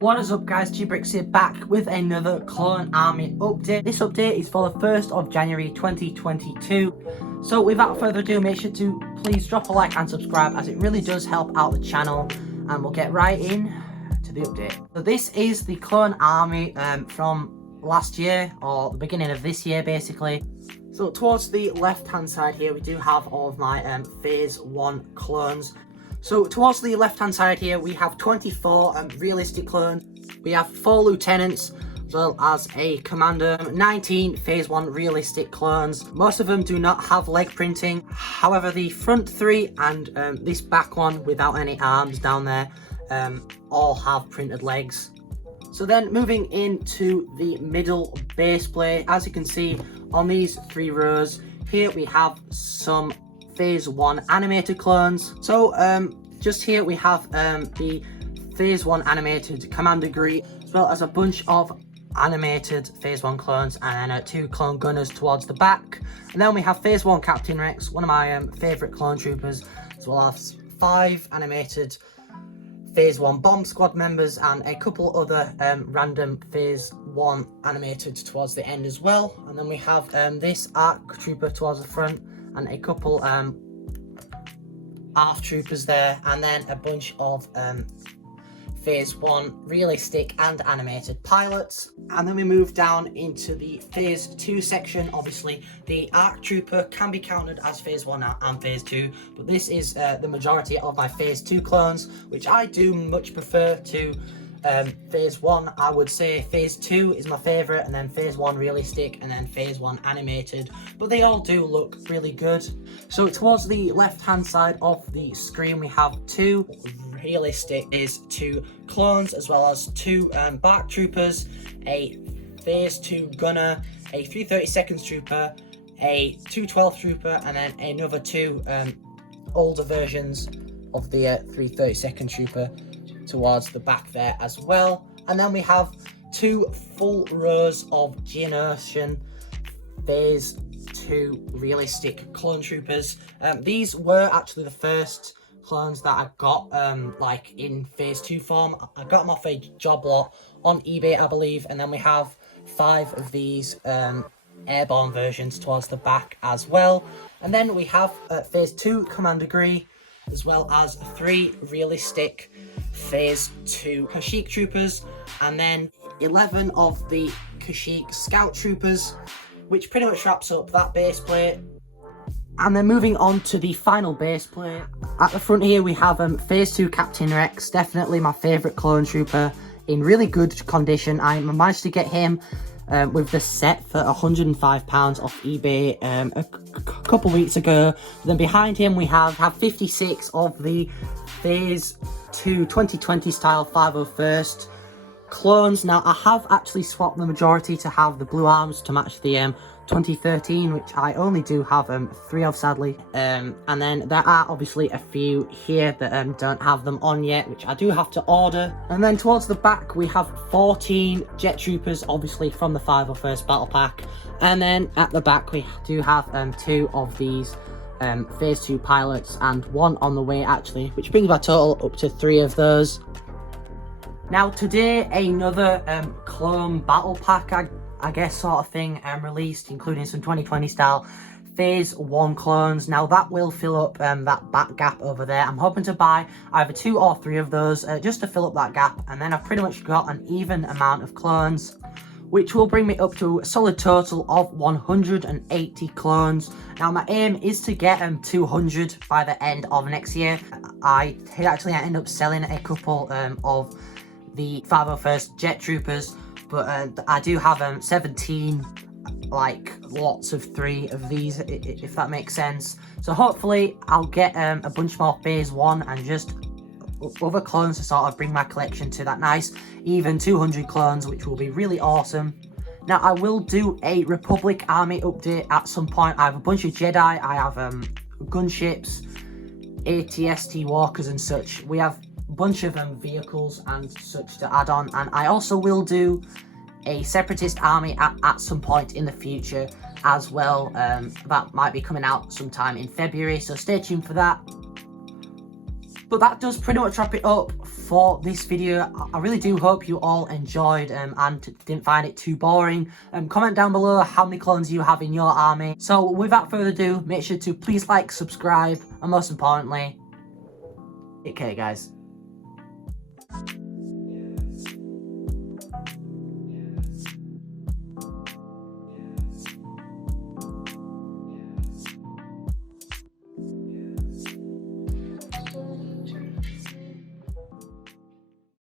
What is up guys, Brix here, back with another Clone Army update. This update is for the 1st of January 2022. So without further ado, make sure to please drop a like and subscribe, as it really does help out the channel. And we'll get right in to the update. So this is the Clone Army from last year, or the beginning of this year basically. So towards the left hand side here, we do have all of my phase 1 clones. So towards the left hand side here, we have 24 realistic clones. We have 4 lieutenants as well as a commander, 19 phase 1 realistic clones. Most of them do not have leg printing. However, the front 3 and this back one without any arms down there all have printed legs. So then moving into the middle base plate, as you can see on these 3 rows here, we have some phase 1 animated clones. So just here we have the phase 1 animated commander Greet, as well as a bunch of animated phase 1 clones, and then 2 clone gunners towards the back. And then we have phase 1 Captain Rex, one of my favorite clone troopers, as well as 5 animated phase 1 bomb squad members, and a couple other random phase 1 animated towards the end as well. And then we have this arc trooper towards the front, and a couple ARF troopers there, and then a bunch of phase 1 realistic and animated pilots. And then we move down into the phase 2 section. Obviously the ARC trooper can be counted as phase 1 and phase 2, but this is the majority of my phase 2 clones, which I do much prefer to phase 1. I would say phase 2 is my favorite, and then phase 1 realistic, and then phase 1 animated, but they all do look really good. So towards the left hand side of the screen, we have 2 realistic is 2 clones, as well as 2 bark troopers, a phase 2 gunner, a 332nd trooper, a 212th trooper, and then another 2 older versions of the 332nd trooper towards the back there as well. And then we have 2 full rows of Geonosis phase 2 realistic clone troopers. These were actually the first clones that I got like in phase 2 form. I got them off a job lot on eBay, I believe. And then we have 5 of these airborne versions towards the back as well. And then we have phase 2 Commander Gree, as well as 3 realistic phase 2 Kashyyyk troopers, and then 11 of the Kashyyyk scout troopers, which pretty much wraps up that base plate. And then moving on to the final base plate, at the front here we have phase 2 Captain Rex, definitely my favourite clone trooper, in really good condition. I managed to get him with the set for £105 off eBay a couple weeks ago. Then behind him we have 56 of the phase 2 2020 style 501st clones. Now I have actually swapped the majority to have the blue arms to match the 2013, which I only do have 3 of, sadly. And then there are obviously a few here that don't have them on yet, which I do have to order. And then towards the back we have 14 jet troopers, obviously from the 501st battle pack. And then at the back we do have 2 of these phase 2 pilots, and 1 on the way actually, which brings my total up to 3 of those. Now today another clone battle pack, I guess, sort of thing released, including some 2020 style phase 1 clones. Now that will fill up that back gap over there. I'm hoping to buy either 2 or 3 of those just to fill up that gap, and then I've pretty much got an even amount of clones, which will bring me up to a solid total of 180 clones. Now my aim is to get 200 by the end of next year. I actually end up selling a couple of the 501st jet troopers, but I do have 17 like lots of 3 of these, if that makes sense. So hopefully I'll get a bunch more phase 1 and just other clones to sort of bring my collection to that nice even 200 clones, which will be really awesome. Now I will do a Republic Army update at some point. I have a bunch of Jedi, I have gunships, ATST walkers and such. We have a bunch of vehicles and such to add on, and I also will do a separatist army at some point in the future as well. That might be coming out sometime in February, so stay tuned for that. But that does pretty much wrap it up for this video. I really do hope you all enjoyed and didn't find it too boring. Comment down below how many clones you have in your army. So without further ado, make sure to please like, subscribe, and most importantly, take care guys.